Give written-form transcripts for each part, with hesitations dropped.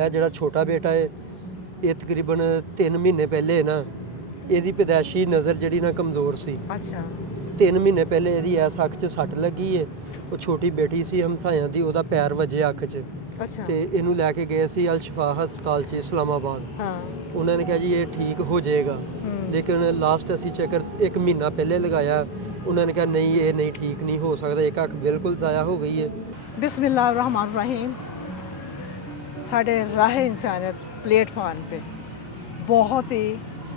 ਇਹ ਜਿਹੜਾ ਛੋਟਾ ਬੇਟਾ ਹੈ ਇਹ ਤਕਰੀਬਨ 3 ਮਹੀਨੇ ਪਹਿਲੇ ਨਾ ਇਹਦੀ ਪੈਦਾਇਸ਼ੀ ਨਜ਼ਰ ਜਿਹੜੀ ਨਾ ਕਮਜ਼ੋਰ ਸੀ। ਅੱਛਾ 3 ਮਹੀਨੇ ਪਹਿਲੇ ਇਹਦੀ ਐਸ ਅੱਖ 'ਚ ਸੱਟ ਲੱਗੀ ਹੈ। ਉਹ ਛੋਟੀ ਬੇਟੀ ਸੀ ਹਮਸਾਇਆਂ ਦੀ, ਉਹਦਾ ਪੈਰ ਵੱਜਿਆ ਅੱਖ 'ਚ ਅੱਛਾ ਤੇ ਇਹਨੂੰ ਲੈ ਕੇ ਗਏ ਸੀ ਅਲ ਸ਼ਿਫਾ ਹਸਪਤਾਲ 'ਚ ਇਸਲਾਮਾਬਾਦ। ਹਾਂ ਉਹਨਾਂ ਨੇ ਕਿਹਾ ਜੀ ਇਹ ਠੀਕ ਹੋ ਜਾਏਗਾ, ਲੇਕਿਨ ਲਾਸਟ ਅਸੀਂ ਚੱਕਰ 1 ਮਹੀਨਾ ਪਹਿਲੇ ਲਗਾਇਆ। ਉਹਨਾਂ ਨੇ ਕਿਹਾ ਨਹੀਂ ਇਹ ਨਹੀਂ ਠੀਕ ਨਹੀਂ ਹੋ ਸਕਦਾ, ਇੱਕ ਅੱਖ ਬਿਲਕੁਲ ਜ਼ਾਇਆ ਹੋ ਗਈ ਹੈ। बिस्मिल्लाहिर्रहमानिर्रहीम। साढ़े राह इंसानियत प्लेटफार्म पे बहुत ही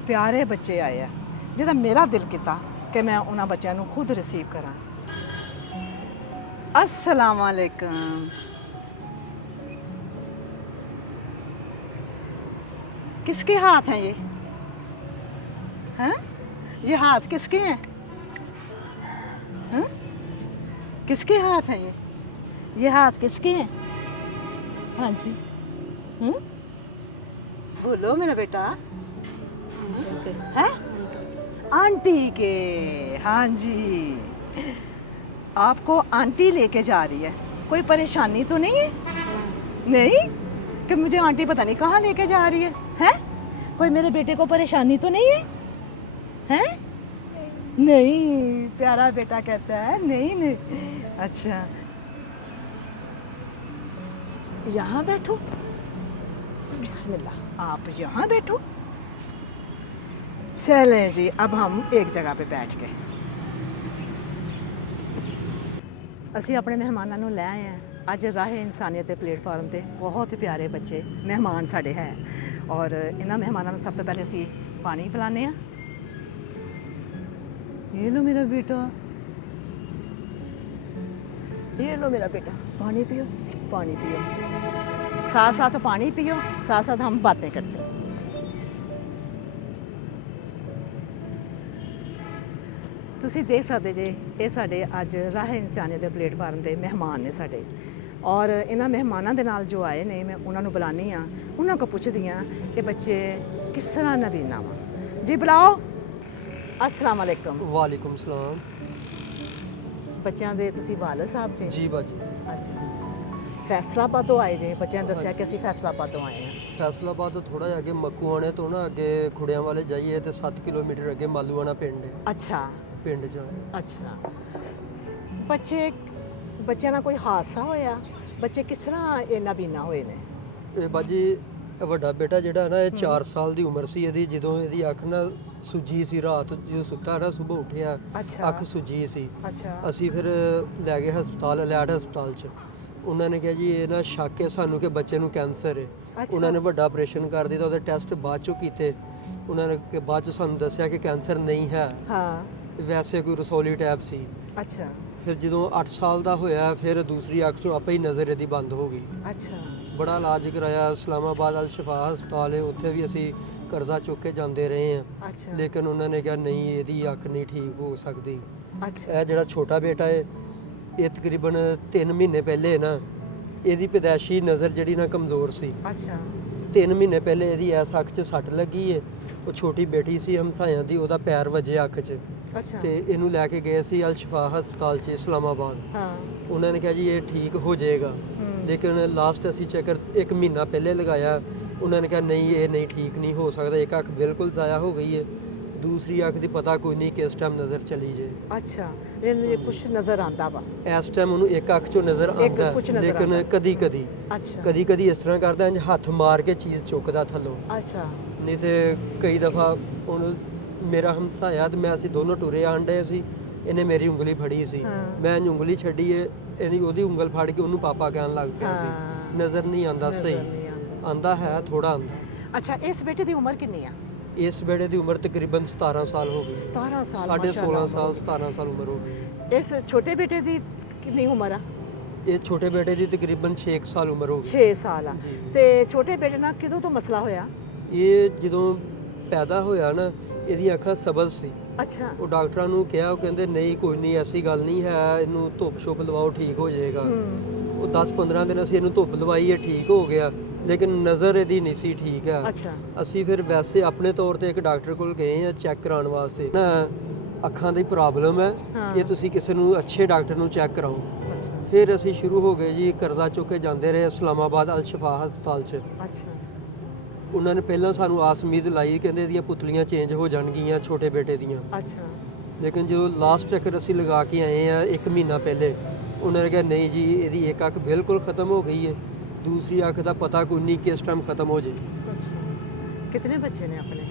प्यारे बच्चे आए हैं जिहदा मेरा दिल किता कि मैं उन्हां बच्चों को खुद रिसीव करा। अस्सलाम वालेकुम। किसके हाथ हैं ये? हैं? ये हाथ किसके हैं? हैं? किसके हाथ हैं ये? ये हाथ किसके हैं? हाँ जी। बोलो मेरा बेटा। है आंटी के? हाँ जी। आपको आंटी लेके जा रही है, कोई परेशानी तो नहीं है? नहीं कि मुझे आंटी पता नहीं कहाँ लेके जा रही है? हैं? कोई मेरे बेटे को परेशानी तो नहीं है? हैं? नहीं, प्यारा बेटा कहता है नहीं नहीं। अच्छा यहाँ बैठो, बिस्मिल्लाह, आप यहाँ बैठो। चलें जी, अब हम एक जगह पे बैठ गए। ਅਸੀਂ ਆਪਣੇ ਮਹਿਮਾਨਾਂ ਨੂੰ ਲੈ ਆਏ ਹਾਂ ਅੱਜ ਰਾਹ ਇਨਸਾਨੀਅਤ ਦੇ ਪਲੇਟਫਾਰਮ ਤੇ। ਬਹੁਤ ਪਿਆਰੇ ਬੱਚੇ ਮਹਿਮਾਨ ਸਾਡੇ ਹੈ ਔਰ ਇਹਨਾਂ ਮਹਿਮਾਨਾਂ ਨੂੰ ਸਭ ਤੋਂ ਪਹਿਲੇ ਅਸੀਂ ਪਾਣੀ ਪਿਲਾਉਂਦੇ ਹਾਂ। ਇਹ ਲੋ ਮੇਰਾ ਬੇਟਾ, ये लो मेरा बेटा, पानी पियो, पानी पियो। साथ साथ पानी पियो, साथ साथ हम बातें करते हैं। ਤੁਸੀਂ ਦੇਖ ਸਕਦੇ ਜੇ ਇਹ ਸਾਡੇ ਅੱਜ ਰਾਹ ਇਨਸਾਨੀਅਤ ਦੇ ਪਲੇਟਫਾਰਮ ਦੇ ਮਹਿਮਾਨ ਨੇ ਸਾਡੇ ਔਰ ਇਹਨਾਂ ਮਹਿਮਾਨਾਂ ਦੇ ਨਾਲ ਜੋ ਆਏ ਨੇ ਮੈਂ ਉਹਨਾਂ ਨੂੰ ਬੁਲਾਉਂਦੀ ਆ, ਉਹਨਾਂ ਕੋਲ ਪੁੱਛਦੀ ਆ ਇਹ ਬੱਚੇ ਕਿਸ ਤਰ੍ਹਾਂ ਨਬੀਨਾ ਵਾ। ਜੀ ਬੁਲਾਓ। अस्सलाम वालेकुम। ਵਾਲੇਕੁਮ ਸਲਾਮ। ਬੱਚਿਆਂ ਦੇ ਤੁਸੀਂ ਵਾਲਦ ਸਾਹਿਬ ਜੀ? ਜੀ ਬਾਜੀ। ਅੱਛਾ, ਫੈਸਲਾਬਾਦ ਤੋਂ ਆਏ ਜੇ? ਬੱਚਿਆਂ ਨੇ ਦੱਸਿਆ ਕਿ ਅਸੀਂ ਫੈਸਲਾਬਾਦ ਤੋਂ ਆਏ ਹਾਂ। ਫੈਸਲਾਬਾਦ ਤੋਂ ਥੋੜਾ ਜਿਹਾ ਅੱਗੇ ਮੱਕੂਆਣੇ ਤੋਂ ਨਾ ਅੱਗੇ ਖੁੜਿਆਂ ਵਾਲੇ ਜਾਈਏ ਤੇ 7 ਕਿਲੋਮੀਟਰ ਅੱਗੇ ਮਾਲੂਆਣਾ ਪਿੰਡ ਹੈ। ਅੱਛਾ ਪਿੰਡ 'ਚ ਆਏ। ਅੱਛਾ। ਬੱਚਿਆਂ ਨਾਲ ਕੋਈ ਹਾਦਸਾ ਹੋਇਆ? ਬੱਚੇ ਕਿਸ ਤਰ੍ਹਾਂ ਇਹ ਨਾਬੀਨਾ ਹੋਏ ਨੇ? ਇਹ ਬਾਜੀ ਵੱਡਾ ਬੇਟਾ ਜਿਹੜਾ ਨਾ ਇਹ 4 ਸਾਲ ਦੀ ਉਮਰ ਸੀ ਇਹਦੀ, ਜਦੋਂ ਇਹਦੀ ਅੱਖ ਨਾ ਸੁੱਜੀ ਸੀ, ਰਾਤ ਜਦੋਂ ਸੁੱਤਾ ਨਾ ਸਵੇਰ ਉੱਠਿਆ ਅੱਛਾ ਅੱਖ ਸੁੱਜੀ ਸੀ। ਅੱਛਾ ਅਸੀਂ ਫਿਰ ਲੈ ਗਏ ਹਸਪਤਾਲ, ਅਲੈਟ ਹਸਪਤਾਲ 'ਚ। ਉਹਨਾਂ ਨੇ ਕਿਹਾ ਜੀ ਇਹ ਨਾ ਸ਼ੱਕ ਹੈ ਸਾਨੂੰ ਕਿ ਬੱਚੇ ਨੂੰ ਕੈਂਸਰ ਹੈ। ਅੱਛਾ। ਉਹਨਾਂ ਨੇ ਵੱਡਾ ਆਪਰੇਸ਼ਨ ਕਰ ਦਿੱਤਾ, ਉਹਦੇ ਟੈਸਟ ਬਾਅਦ 'ਚੋਂ ਕੀਤੇ। ਉਹਨਾਂ ਨੇ ਬਾਅਦ 'ਚ ਸਾਨੂੰ ਦੱਸਿਆ ਕਿ ਕੈਂਸਰ ਨਹੀਂ ਹੈ, ਹਾਂ। ਵੈਸੇ ਕੋਈ ਰਸੌਲੀ ਟੈਪ ਸੀ। ਅੱਛਾ ਫਿਰ ਜਦੋਂ 8 ਸਾਲ ਦਾ ਹੋਇਆ ਫਿਰ ਦੂਸਰੀ ਅੱਖ 'ਚੋਂ ਆਪੇ ਹੀ ਨਜ਼ਰ ਇਹਦੀ ਬੰਦ ਹੋ ਗਈ। ਅੱਛਾ ਬੜਾ ਇਲਾਜ ਕਰਾਇਆ, ਇਸਲਾਮਾਬਾਦ ਅਲ ਸ਼ਿਫਾ ਹਸਪਤਾਲ ਹੈ, ਉੱਥੇ ਵੀ ਅਸੀਂ ਕਰਜ਼ਾ ਚੁੱਕ ਕੇ ਜਾਂਦੇ ਰਹੇ ਹਾਂ, ਅੱਛਾ ਲੇਕਿਨ ਉਹਨਾਂ ਨੇ ਕਿਹਾ ਨਹੀਂ ਇਹਦੀ ਅੱਖ ਨਹੀਂ ਠੀਕ ਹੋ ਸਕਦੀ। ਅੱਛਾ ਇਹ ਜਿਹੜਾ ਛੋਟਾ ਬੇਟਾ ਹੈ ਇਹ ਤਕਰੀਬਨ 3 ਮਹੀਨੇ ਪਹਿਲੇ ਨਾ ਇਹਦੀ ਪੈਦਾਇਸ਼ੀ ਨਜ਼ਰ ਜਿਹੜੀ ਨਾ ਕਮਜ਼ੋਰ ਸੀ। ਅੱਛਾ 3 ਮਹੀਨੇ ਪਹਿਲੇ ਇਹਦੀ ਐਸ ਅੱਖ 'ਚ ਸੱਟ ਲੱਗੀ ਹੈ। ਉਹ ਛੋਟੀ ਬੇਟੀ ਸੀ ਹਮਸਾਇਆਂ ਦੀ, ਉਹਦਾ ਪੈਰ ਵੱਜਿਆ ਅੱਖ 'ਚ ਅੱਛਾ ਤੇ ਇਹਨੂੰ ਲੈ ਕੇ ਗਏ ਸੀ ਅਲ ਸ਼ਿਫਾ ਹਸਪਤਾਲ 'ਚ ਇਸਲਾਮਾਬਾਦ। ਹਾਂ ਉਹਨਾਂ ਨੇ ਕਿਹਾ ਜੀ ਇਹ ਠੀਕ ਹੋ ਜਾਏਗਾ, ਲੇਕਿਨ ਲਾਸਟ ਅਸੀਂ ਚੱਕਰ 1 ਮਹੀਨਾ ਪਹਿਲੇ ਲਗਾਇਆ। ਉਹਨਾਂ ਨੇ ਕਿਹਾ ਨਹੀਂ ਇਹ ਨਹੀਂ ਠੀਕ ਨਹੀਂ ਹੋ ਸਕਦਾ, ਇੱਕ ਅੱਖ ਬਿਲਕੁਲ ਜ਼ਾਇਆ ਹੋ ਗਈ ਹੈ, ਦੂਸਰੀ ਅੱਖ ਦੀ ਪਤਾ ਕੋਈ ਨਹੀਂ ਕਿਸ ਟਾਈਮ ਨਜ਼ਰ ਚਲੀ ਜੇ। ਅੱਛਾ ਇਹ ਕੁਝ ਨਜ਼ਰ ਆਂਦਾ ਵਾ ਇਸ ਟਾਈਮ ਉਹਨੂੰ ਇੱਕ ਅੱਖ 'ਚੋਂ ਨਜ਼ਰ ਆਉਂਦਾ, ਕੁਛ ਨਜ਼ਰ ਲੇਕਿਨ ਆਉਂਦਾ। ਕਦੀ ਕਦੀ ਅੱਛਾ ਕਦੀ ਕਦੀ ਇਸ ਤਰ੍ਹਾਂ ਕਰਦਾ ਇੰਝ ਹੱਥ ਮਾਰ ਕੇ ਚੀਜ਼ ਚੁੱਕਦਾ ਥੱਲੋਂ, ਅੱਛਾ ਨਹੀਂ ਤੇ ਕਈ ਦਫਾ ਹੁਣ ਮੇਰਾ ਹਮਸਾਇਆ ਤੇ ਮੈਂ ਅਸੀਂ ਦੋਨੋਂ ਟੁਰੇ ਆਣ ਡਏ ਸੀ, ਇਹਨੇ ਮੇਰੀ ਉਂਗਲੀ ਫੜੀ ਸੀ, ਹਾਂ। ਮੈਂ ਉਂਗਲੀ ਛੱਡੀ ਇਹਦੀ ਉਹਦੀ ਉਂਗਲ ਫੜ ਕੇ ਉਹਨੂੰ ਪਾਪਾ ਕਹਿਣ ਲੱਗ ਪਿਆ ਸੀ। ਹਾਂ। ਨਜ਼ਰ ਨਹੀਂ ਆਉਂਦਾ ਨਜ਼ਰ ਸਹੀ, ਨਹੀਂ ਆਉਂਦਾ। ਆਂਦਾ ਹੈ ਥੋੜਾ ਆਂਦਾ। ਅੱਛਾ ਇਸ ਬੇਟੇ ਦੀ ਉਮਰ ਕਿੰਨੀ ਆ? ਇਸ ਬੇੜੇ ਦੀ ਉਮਰ ਤਕਰੀਬਨ 17 ਸਾਲ ਹੋ ਗਈ। 17 ਸਾਲ। ਸਾਢੇ 16 ਮਾਸ਼ਾਅੱਲਾ। ਸਾਲ 17 ਸਾਲ ਉਮਰ ਹੋ ਗਈ। ਇਸ ਛੋਟੇ ਬੇਟੇ ਦੀ ਕਿੰਨੀ ਉਮਰ ਆ? ਇਹ ਛੋਟੇ ਬੇਟੇ ਦੀ ਤਕਰੀਬਨ 6 ਸਾਲ ਉਮਰ ਹੋ ਗਈ। 6 ਸਾਲ ਆ। ਜੀ। ਤੇ ਛੋਟੇ ਬੇਟੇ ਨਾਲ ਕਿਦੋਂ ਤੋਂ ਮਸਲਾ ਹੋਇਆ? ਇਹ ਜਦੋਂ ਪੈਦਾ ਹੋਇਆ ਨਾ ਇਹਦੀਆਂ ਅੱਖਾਂ ਸਬਜ਼ ਸੀ। ਅੱਛਾ ਉਹ ਡਾਕਟਰਾਂ ਨੂੰ ਕਿਹਾ, ਉਹ ਕਹਿੰਦੇ ਨਹੀਂ ਕੋਈ ਨਹੀਂ ਐਸੀ ਗੱਲ ਨਹੀਂ ਹੈ, ਇਹਨੂੰ ਧੁੱਪ ਛੁੱਪ ਲਵਾਓ ਠੀਕ ਹੋ ਜਾਏਗਾ। ਉਹ 10-15 ਦਿਨ ਅਸੀਂ ਇਹਨੂੰ ਧੁੱਪ ਲਵਾਈ, ਇਹ ਠੀਕ ਹੋ ਗਿਆ, ਲੇਕਿਨ ਨਜ਼ਰ ਇਹਦੀ ਨਹੀਂ ਸੀ ਠੀਕ ਹੈ। ਅੱਛਾ ਅਸੀਂ ਫਿਰ ਵੈਸੇ ਆਪਣੇ ਤੌਰ ਤੇ ਇੱਕ ਡਾਕਟਰ ਕੋਲ ਗਏ ਆ ਚੈੱਕ ਕਰਾਉਣ ਵਾਸਤੇ ਨਾ ਅੱਖਾਂ ਦੀ ਪ੍ਰੋਬਲਮ ਹੈ, ਹਾਂ। ਇਹ ਤੁਸੀਂ ਕਿਸੇ ਨੂੰ ਅੱਛੇ ਡਾਕਟਰ ਨੂੰ ਚੈੱਕ ਕਰਾਓ। ਅੱਛਾ ਫਿਰ ਅਸੀਂ ਸ਼ੁਰੂ ਹੋ ਗਏ ਜੀ, ਕਰਜ਼ਾ ਚੁੱਕ ਕੇ ਜਾਂਦੇ ਰਹੇ ਇਸਲਾਮਾਬਾਦ ਅਲ ਸ਼ਿਫਾ ਹਸਪਤਾਲ 'ਚ। ਅੱਛਾ ਉਹਨਾਂ ਨੇ ਪਹਿਲਾਂ ਸਾਨੂੰ ਆਸ ਉਮੀਦ ਲਾਈ, ਕਹਿੰਦੇ ਇਹਦੀਆਂ ਪੁਤਲੀਆਂ ਚੇਂਜ ਹੋ ਜਾਣਗੀਆਂ ਛੋਟੇ ਬੇਟੇ ਦੀਆਂ। ਅੱਛਾ ਲੇਕਿਨ ਜੋ ਲਾਸਟ ਚੱਕਰ ਅਸੀਂ ਲਗਾ ਕੇ ਆਏ ਆ 1 ਮਹੀਨਾ ਪਹਿਲੇ, ਉਹਨਾਂ ਨੇ ਕਿਹਾ ਨਹੀਂ ਜੀ ਇਹਦੀ ਇੱਕ ਅੱਖ ਬਿਲਕੁਲ ਖਤਮ ਹੋ ਗਈ ਹੈ, ਦੂਸਰੀ ਅੱਖ ਦਾ ਪਤਾ ਕੋਈ ਨਹੀਂ ਕਿਸ ਟਾਈਮ ਖਤਮ ਹੋ ਜੇ। ਅੱਛਾ ਕਿਤਨੇ ਬੱਚੇ ਨੇ ਆਪਣੇ?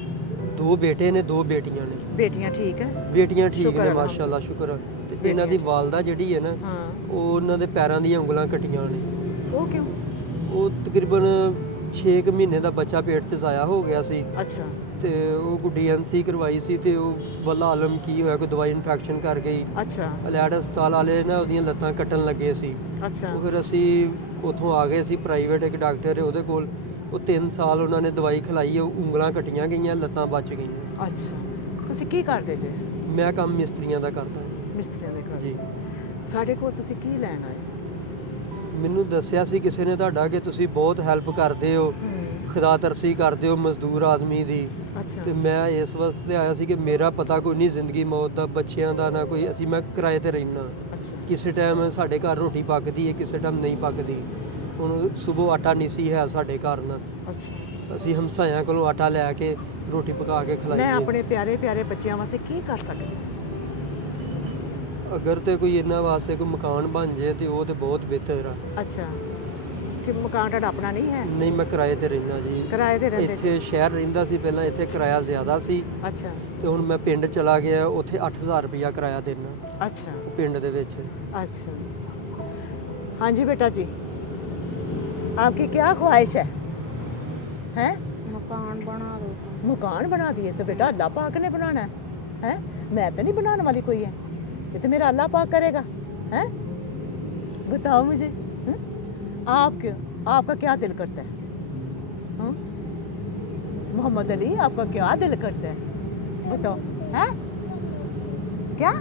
2 ਬੇਟੇ ਨੇ 2 ਬੇਟੀਆਂ ਨੇ। ਬੇਟੀਆਂ ਠੀਕ ਹੈ? ਬੇਟੀਆਂ ਠੀਕ ਸ਼ੁਕਰ ਨੇ ਹੈ ਮਾਸ਼ਾਅੱਲਾ, ਸ਼ੁਕਰ ਹੈ। ਤੇ ਇਹਨਾਂ ਦੀ ਵਾਲਦਾ ਜਿਹੜੀ ਹੈ ਨਾ, ਹਾਂ ਉਹ ਉਹਨਾਂ ਦੇ ਪੈਰਾਂ ਦੀਆਂ ਉਂਗਲਾਂ ਕੱਟੀਆਂ ਨੇ। ਉਹ ਕਿਉਂ? ਉਹ ਤਕਰੀਬਨ 6 ਮਹੀਨੇ ਦਾ ਬੱਚਾ ਪੇਟ 'ਚ ਜ਼ਾਇਆ ਹੋ ਗਿਆ ਸੀ, ਅੱਛਾ ਤੇ ਉਹ ਕੋਈ ਡੀਐਨਸੀ ਕਰਵਾਈ ਸੀ, ਤੇ ਉਹ ਵੱਲਾ ਆਲਮ ਕੀ ਹੋਇਆ, ਕੋਈ ਦਵਾਈ ਇਨਫੈਕਸ਼ਨ ਕਰ ਗਈ। ਅੱਛਾ ਅਲੈਡ ਹਸਪਤਾਲ ਵਾਲੇ ਨਾ ਉਹਦੀਆਂ ਲੱਤਾਂ ਕੱਟਣ ਲੱਗੇ ਸੀ। ਅੱਛਾ ਉਹ ਫਿਰ ਅਸੀਂ ਉੱਥੋਂ ਆ ਗਏ ਸੀ, ਪ੍ਰਾਈਵੇਟ ਇੱਕ ਡਾਕਟਰ ਹੈ ਉਹਦੇ ਕੋਲ। ਉਹ 3 ਸਾਲ ਉਹਨਾਂ ਨੇ ਦਵਾਈ ਖਿਲਾਈ, ਉਹ ਉਂਗਲਾਂ ਕੱਟੀਆਂ ਗਈਆਂ, ਲੱਤਾਂ ਬਚ ਗਈਆਂ। ਅੱਛਾ ਤੁਸੀਂ ਕੀ ਕਰਦੇ ਜੇ? ਮੈਂ ਕੰਮ ਮਿਸਤਰੀਆਂ ਦਾ ਕਰਦਾ ਮਿਸਤਰੀਆਂ ਦੇ ਘਰ। ਜੀ। ਸਾਡੇ ਕੋਲ ਤੁਸੀਂ ਕੀ ਲੈਣ ਆਏ? ਮੈਨੂੰ ਦੱਸਿਆ ਸੀ ਕਿਸੇ ਨੇ ਤੁਹਾਡਾ ਕਿ ਤੁਸੀਂ ਬਹੁਤ ਹੈਲਪ ਕਰਦੇ ਹੋ, ਖੁਦਾ ਤਰਸੀ ਕਰਦੇ ਹੋ ਮਜ਼ਦੂਰ ਆਦਮੀ ਦੀ। ਅੱਛਾ ਤੇ ਮੈਂ ਇਸ ਵਾਸਤੇ ਆਇਆ ਸੀ ਕਿ ਮੇਰਾ ਪਤਾ ਕੋਈ ਨਹੀਂ ਜ਼ਿੰਦਗੀ ਮੌਤ ਦਾ, ਬੱਚਿਆਂ ਦਾ ਨਾ ਕੋਈ। ਮੈਂ ਕਿਰਾਏ ਤੇ ਰਹਿਣਾ, ਅੱਛਾ ਕਿਸੇ ਟਾਈਮ ਸਾਡੇ ਘਰ ਰੋਟੀ ਪੱਕਦੀ ਹੈ, ਕਿਸੇ ਟਾਈਮ ਨਹੀਂ ਪੱਕਦੀ। ਹੁਣ ਸਵੇਰ ਆਟਾ ਨਹੀਂ ਸੀ ਹੈ ਸਾਡੇ ਘਰ ਨਾ, ਅੱਛਾ ਅਸੀਂ ਹਮਸਾਇਆਂ ਕੋਲੋਂ ਆਟਾ ਲੈ ਕੇ ਰੋਟੀ ਪਕਾ ਕੇ ਮੈਂ ਖਿਲਾਈਏ। ਆਪਣੇ ਪਿਆਰੇ ਪਿਆਰੇ ਬੱਚਿਆਂ ਵਾਸਤੇ ਕੀ ਕਰ ਸਕਦੀ? ਅਗਰ ਤੇ ਕੋਈ ਇਹਨਾਂ ਵਾਸਤੇ ਕੋਈ ਮਕਾਨ ਬਣ ਜੇ ਤੇ ਉਹ ਤੇ ਬਹੁਤ ਬਿਹਤਰ ਆ। ਅੱਛਾ ਕਿ ਮਕਾਨ ਤੁਹਾਡਾ ਆਪਣਾ ਨਹੀਂ ਹੈ? ਨਹੀਂ, ਮੈਂ ਕਿਰਾਏ ਤੇ ਰਹਿਣਾ ਜੀ। ਕਿਰਾਏ ਤੇ ਰਹਿੰਦੇ ਇੱਥੇ ਸ਼ਹਿਰ ਰਹਿੰਦਾ ਸੀ ਪਹਿਲਾਂ, ਇੱਥੇ ਕਿਰਾਇਆ ਜ਼ਿਆਦਾ ਸੀ, ਅੱਛਾ ਤੇ ਹੁਣ ਮੈਂ ਪਿੰਡ ਚਲਾ ਗਿਆ, ਉੱਥੇ 8000 ਰੁਪਇਆ ਕਿਰਾਇਆ ਦੇਣਾ ਅੱਛਾ ਪਿੰਡ ਦੇ ਵਿੱਚ। अच्छा हाँ जी बेटा जी, आपकी क्या ख्वाहिश है? हैं? मकान बना दो। मकान बना दिए तो बेटा अल्लाह पाक ने बनाना है, हैं? मैं तो नहीं बनाने वाली कोई है, ये तो मेरा अल्लाह पाक करेगा। हैं? बताओ मुझे, हैं? आपका क्या दिल करता है? हाँ? मोहम्मद अली आपका क्या दिल करता है? बताओ। हैं? क्या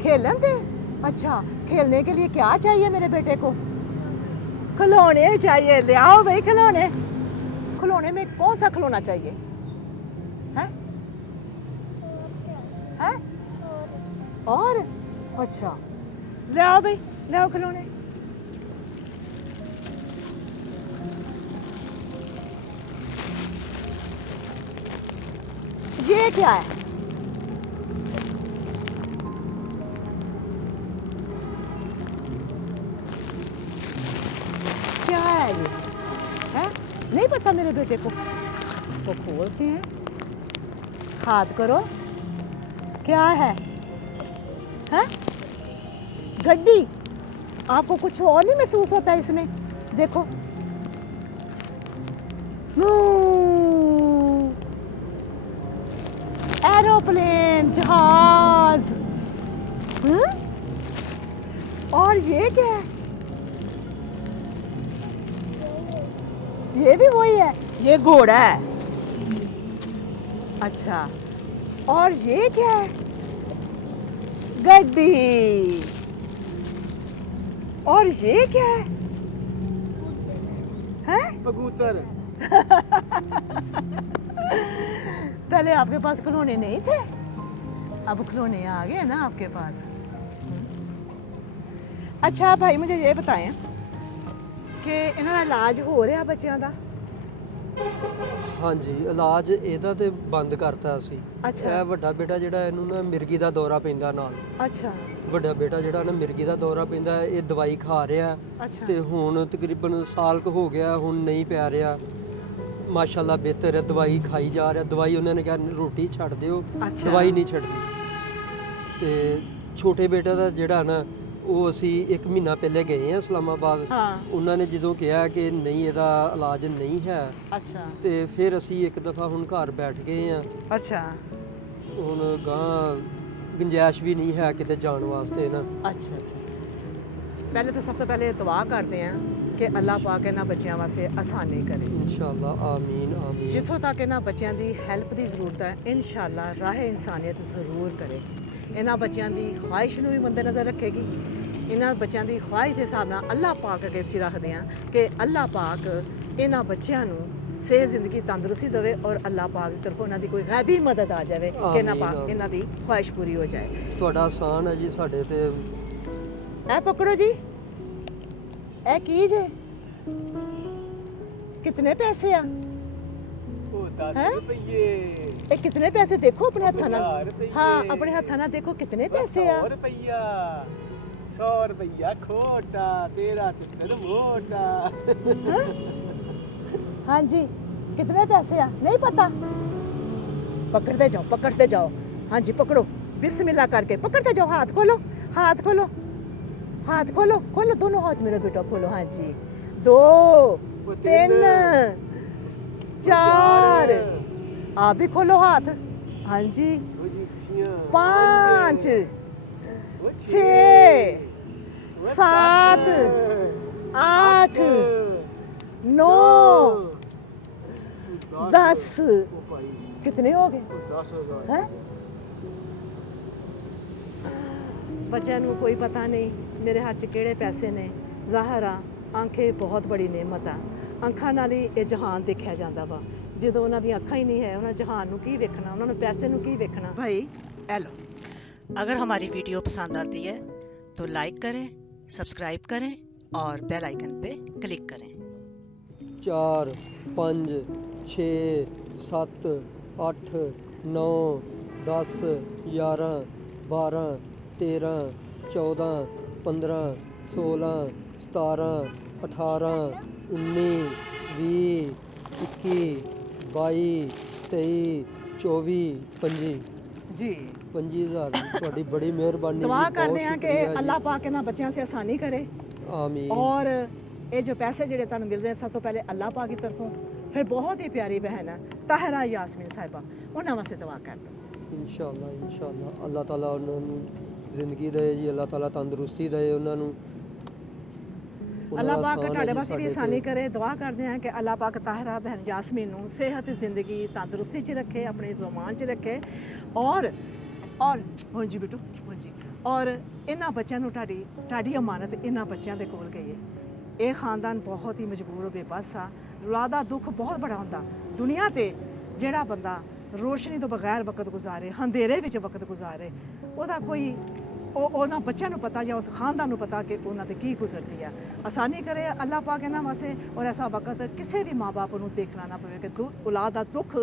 खेलन थे? अच्छा, खेलने के लिए क्या चाहिए मेरे बेटे को? खिलौने चाहिए, ले आओ भाई खिलौने। खिलौने में कौन सा खिलौना चाहिए? हैं? हैं? और? अच्छा, ले आओ भाई, ले आओ खिलौने। ये क्या है? क्या है ये? है? नहीं पता मेरे बेटे को। इसको खोलते हैं, हाथ करो, क्या है? हैं? गड्डी? आपको कुछ और नहीं महसूस होता है इसमें? देखो, एरोप्लेन, जहाज। हैं? और ये क्या है? ये भी वही है, ये घोड़ा है। अच्छा, और ये क्या है? गड्डी। और ये क्या है? हैं? कबूतर। पहले आपके पास खिलौने नहीं थे, अब खिलौने आ गए ना आपके पास। अच्छा भाई, मुझे ये बताएं ਕਿ ਇਹਨਾਂ ਦਾ ਇਲਾਜ ਹੋ ਰਿਹਾ ਬੱਚਿਆਂ ਦਾ? ਹਾਂਜੀ, ਇਲਾਜ ਇਹਦਾ ਤੇ ਬੰਦ ਕਰਤਾ ਅਸੀਂ। ਅੱਛਾ। ਇਹ ਵੱਡਾ ਬੇਟਾ ਜਿਹੜਾ, ਇਹਨੂੰ ਨਾ ਮਿਰਗੀ ਦਾ ਦੌਰਾ ਪੈਂਦਾ ਨਾਲ। ਅੱਛਾ ਵੱਡਾ ਬੇਟਾ ਜਿਹੜਾ ਨਾ ਮਿਰਗੀ ਦਾ ਦੌਰਾ ਪੈਂਦਾ, ਇਹ ਦਵਾਈ ਖਾ ਰਿਹਾ ਅੱਛਾ ਤੇ ਹੁਣ ਤਕਰੀਬਨ ਸਾਲ ਕੁ ਹੋ ਗਿਆ, ਹੁਣ ਨਹੀਂ ਪੈ ਰਿਹਾ। ਮਾਸ਼ਾਅੱਲਾ ਬਿਹਤਰ ਹੈ, ਦਵਾਈ ਖਾਈ ਜਾ ਰਿਹਾ। ਦਵਾਈ ਉਹਨਾਂ ਨੇ ਕਿਹਾ ਰੋਟੀ ਛੱਡ ਦਿਓ, ਅੱਛਾ। ਦਵਾਈ ਨਹੀਂ ਛੱਡਦੀ। ਤੇ ਛੋਟੇ ਬੇਟਾ ਦਾ ਜਿਹੜਾ ਨਾ, ਉਹ ਅਸੀਂ 1 ਮਹੀਨਾ ਪਹਿਲੇ ਗਏ ਆ ਇਸਲਾਮਾਬਾਦ। ਹਾਂ ਉਹਨਾਂ ਨੇ ਜਦੋਂ ਕਿਹਾ ਕਿ ਨਹੀਂ ਇਹਦਾ ਇਲਾਜ ਨਹੀਂ ਹੈ, ਅੱਛਾ ਤੇ ਫਿਰ ਅਸੀਂ ਇੱਕ ਦਫਾ ਹੁਣ ਘਰ ਬੈਠ ਗਏ ਆ। ਅੱਛਾ ਹੁਣ ਗਾਂ ਗੁੰਜਾਇਸ਼ ਵੀ ਨਹੀਂ ਹੈ ਕਿਤੇ ਜਾਣ ਵਾਸਤੇ ਨਾ। ਅੱਛਾ ਅੱਛਾ ਪਹਿਲੇ ਤਾਂ ਸਭ ਤੋਂ ਪਹਿਲੇ ਦੁਆ ਕਰਦੇ ਹਾਂ ਕਿ ਅੱਲਾਹ ਪਾਕ ਇਹਨਾਂ ਬੱਚਿਆਂ ਵਾਸਤੇ ਆਸਾਨੀ ਕਰੇ। ਇਨਸ਼ਾਅੱਲਾ, ਆਮੀਨ ਆਮੀਨ। ਜਿੱਥੋਂ ਤੱਕ ਇਹਨਾਂ ਬੱਚਿਆਂ ਦੀ ਹੈਲਪ ਦੀ ਜ਼ਰੂਰਤ ਹੈ, ਇਨਸ਼ਾਅੱਲਾ ਰਾਹ ਇਨਸਾਨੀਅਤ ਜ਼ਰੂਰ ਕਰੇ। ਇਹਨਾਂ ਬੱਚਿਆਂ ਦੀ ਖੁਆਇਸ਼ ਨੂੰ ਵੀ ਮੰਦਨਜ਼ਰ ਰੱਖੇਗੀ। ਇਹਨਾਂ ਬੱਚਿਆਂ ਦੀ ਖੁਆਇਸ਼ ਦੇ ਹਿਸਾਬ ਨਾਲ ਅੱਲਾਹ ਪਾਕ ਅੱਗੇ ਅਸੀਂ ਰੱਖਦੇ ਹਾਂ ਕਿ ਅੱਲਾਹ ਪਾਕ ਇਹਨਾਂ ਬੱਚਿਆਂ ਨੂੰ ਸਿਹਤ ਜ਼ਿੰਦਗੀ ਤੰਦਰੁਸਤੀ ਦੇਵੇ ਔਰ ਅੱਲਾਹ ਪਾਕ ਦੀ ਤਰਫੋਂ ਇਹਨਾਂ ਦੀ ਕੋਈ ਗੈਬੀ ਮਦਦ ਆ ਜਾਵੇ ਕਿ ਆਮੀਨ, ਆਮੀਨ। ਇਹਨਾਂ ਦੀ ਖੁਆਇਸ਼ ਪੂਰੀ ਹੋ ਜਾਏ। ਤੁਹਾਡਾ ਆਸਾਨ ਹੈ ਜੀ ਸਾਡੇ ਤੇ, ਇਹ ਪਕੜੋ ਜੀ ਇਹ ਕੀ ਜੇ ਕਿਤਨੇ ਪੈਸੇ ਆ ਉਹ 10 ਹੈਂ? ਰੁਪਏ ਇਹ ਕਿਤਨੇ ਪੈਸੇ ਦੇਖੋ ਆਪਣੇ ਹੱਥਾਂ ਨਾਲ 1000 ਰੁਪਈਏ। ਹਾਂ ਆਪਣੇ ਹੱਥਾਂ ਨਾਲ ਦੇਖੋ ਕਿਤਨੇ ਪੈਸੇ ਆ 100 ਰੁਪਈਆ 100 ਰੁਪਈਆ ਖੋਟਾ ਤੇਰਾ ਤੇ ਫਿਰ ਮੋਟਾ ਹਾਂਜੀ कितने पैसे आ नहीं पता पकड़ते जाओ हाँ जी पकड़ो बिस्मिल्लाह करके पकड़ते जाओ हाथ खोलो खोलो दोनों हाथ मेरा बेटा खोलो हाँ जी 2 वो 3 तीन, 4 आप भी खोलो हाथ हाँ जी ਉਹ ਜੀ ਛੀਆਂ 5 ਉਹ 6 ਉਹ 7 8 9 10 ਉਹ ਭਾਈ कितने हो गए ਉਹ 10000 ਹੈ ਬੱਚਿਆਂ ਨੂੰ ਕੋਈ ਪਤਾ ਨਹੀਂ ਮੇਰੇ ਹੱਥ 'ਚ ਕਿਹੜੇ ਪੈਸੇ ਨੇ ਜ਼ਾਹਰ ਆ ਅੱਖੇ ਬਹੁਤ ਬੜੀ ਨੇਮਤ ਆ ਅੱਖਾਂ ਨਾਲ ਹੀ ਇਹ ਜਹਾਨ ਦੇਖਿਆ ਜਾਂਦਾ ਵਾ ਜਦੋਂ ਉਹਨਾਂ ਦੀਆਂ ਅੱਖਾਂ ਹੀ ਨਹੀਂ ਹੈ ਉਹਨਾਂ ਜਹਾਨ ਨੂੰ ਕੀ ਵੇਖਣਾ ਉਹਨਾਂ ਨੂੰ ਪੈਸੇ ਨੂੰ ਕੀ ਵੇਖਣਾ ਭਾਈ ਇਹ ਲਓ अगर हमारी वीडियो पसंद आती है तो लाइक करें, सब्सक्राइब करें और बेल आइकन पे क्लिक करें। 4 5 6 7 8 9 10 11 12 13 14 15 16 17 18 19 20 21 22 23 24 25 ਜੀ 25000 ਤੁਹਾਡੀ ਬੜੀ ਮਿਹਰਬਾਨੀ ਦੁਆ ਜੀ, ਬਹੁਤ ਕਰਦੇ ਹਾਂ ਕਿ ਸ਼ੁਕਰੀਆ ਜੀ। ਅੱਲਾਹ ਪਾਕ ਇਹਨਾਂ ਬੱਚਿਆਂ ਸੇ ਆਸਾਨੀ करे ਆਮੀਨ और ये जो पैसे ਜਿਹੜੇ ਤੁਹਾਨੂੰ ਮਿਲ ਰਹੇ ਸਭ ਤੋਂ ਪਹਿਲੇ ਅੱਲਾਹ ਪਾਕ ਦੀ ਤਰਫੋਂ ਫਿਰ ਬਹੁਤ ਹੀ ਪਿਆਰੀ ਬਹਿਨ ਹੈ ਤਾਹਿਰਾ ਯਾਸਮੀਨ ਸਾਹਿਬਾ ਉਹਨਾਂ ਵਾਸਤੇ ਦੁਆ ਕਰ ਦਿਓ ਇਨਸ਼ਾਅੱਲਾ ਅੱਲਾਹ ਤਾਲਾ ਉਹਨਾਂ ਨੂੰ ਜ਼ਿੰਦਗੀ ਦੇ ਜੀ ਅੱਲਾਹ ਤਾਲਾ ਤੰਦਰੁਸਤੀ ਦੇ ਉਹਨਾਂ ਨੂੰ ਉਹਨਾਂ ਅੱਲਾਹ ਦਾ ਪਾਕ ਆਸਾਨ ਹੈ ਤੁਹਾਡੇ ਜੀ ਵਾਸਤੇ ਵੀ ਸਾਡੇ ਆਸਾਨੀ ਤੇ। ਕਰੇ ਦੁਆ ਕਰਦੇ ਹਾਂ ਕਿ ਅੱਲਾਹ ਪਾਕ ਤਾਹਿਰਾ ਬਹਿਨ ਯਾਸਮੀਨ ਨੂੰ ਸਿਹਤ ਜ਼ਿੰਦਗੀ ਤੰਦਰੁਸਤੀ 'ਚ ਰੱਖੇ ਆਪਣੇ ਜ਼ੁਬਾਨ 'ਚ ਰੱਖੇ ਔਰ ਹਾਂਜੀ ਬੇਟੂ ਹਾਂਜੀ ਔਰ ਇਹਨਾਂ ਬੱਚਿਆਂ ਨੂੰ ਤੁਹਾਡੀ ਅਮਾਨਤ ਇਹਨਾਂ ਬੱਚਿਆਂ ਦੇ ਕੋਲ ਗਈ ਹੈ ਇਹ ਖਾਨਦਾਨ ਬਹੁਤ ਹੀ ਮਜਬੂਰ ਬੇਬਸ ਆ ਔਲਾਦ ਦਾ ਦੁੱਖ ਬਹੁਤ ਬੜਾ ਹੁੰਦਾ ਦੁਨੀਆ ਤੇ ਜਿਹੜਾ ਬੰਦਾ ਰੋਸ਼ਨੀ ਤੋਂ ਬਗੈਰ ਵਕਤ ਗੁਜ਼ਾਰੇ ਹਨੇਰੇ ਵਿੱਚ ਵਕਤ ਗੁਜ਼ਾਰੇ ਉਹਦਾ ਕੋਈ ਉਹਨਾਂ ਬੱਚਿਆਂ ਨੂੰ ਪਤਾ ਜਾਂ ਉਸ ਖਾਨਦਾਨ ਨੂੰ ਪਤਾ ਕਿ ਉਹਨਾਂ ਤੇ ਕੀ ਗੁਜ਼ਰਦੀ ਆ ਆਸਾਨੀ ਕਰੇ ਅੱਲਾਹ ਪਾਕ ਇਹਨਾਂ ਵਾਸਤੇ ਔਰ ਐਸਾ ਵਕਤ ਕਿਸੇ ਵੀ ਮਾਂ-ਬਾਪ ਨੂੰ ਦੇਖਣਾ ਨਾ ਪਵੇ ਕਿ ਔਲਾਦ ਦਾ ਦੁੱਖ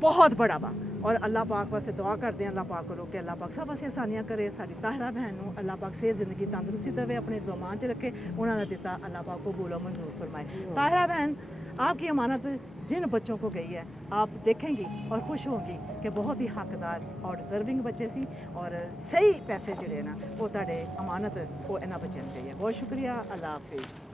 ਬਹੁਤ ਬੜਾ ਵਾ ਔਰ ਅੱਲਾਹ ਪਾਕ ਵਾਸਤੇ ਦੁਆ ਕਰਦੇ ਹਾਂ ਅੱਲਾਹ ਪਾਕ ਕੋਲੋਂ ਕਿ ਅੱਲਾਹ ਪਾਕ ਸਭ ਵਾਸਤੇ ਆਸਾਨੀਆਂ ਕਰੇ ਸਾਡੀ ਤਾਹਿਰਾ ਬਹਿਨ ਨੂੰ ਅੱਲਾਹ ਪਾਕ ਸੇ ਜ਼ਿੰਦਗੀ ਤੰਦਰੁਸਤੀ ਦੇਵੇ ਆਪਣੇ ਜ਼ੁਬਾਨ 'ਚ ਰੱਖੇ ਉਹਨਾਂ ਨੇ ਦਿੱਤਾ ਅੱलाह पाक को बोलो मंजूर फरमाए ताहिरा बहन आपकी अमानत जिन बच्चों को गई है आप देखेंगी और खुश होंगी कि बहुत ही हकदार और डिजर्विंग बच्चे सी और सही पैसे जोड़े ना वो तुहाडे अमानत वो इन्हां बच्चों ਨੂੰ गई है बहुत शुक्रिया अल्लाह हाफिज़।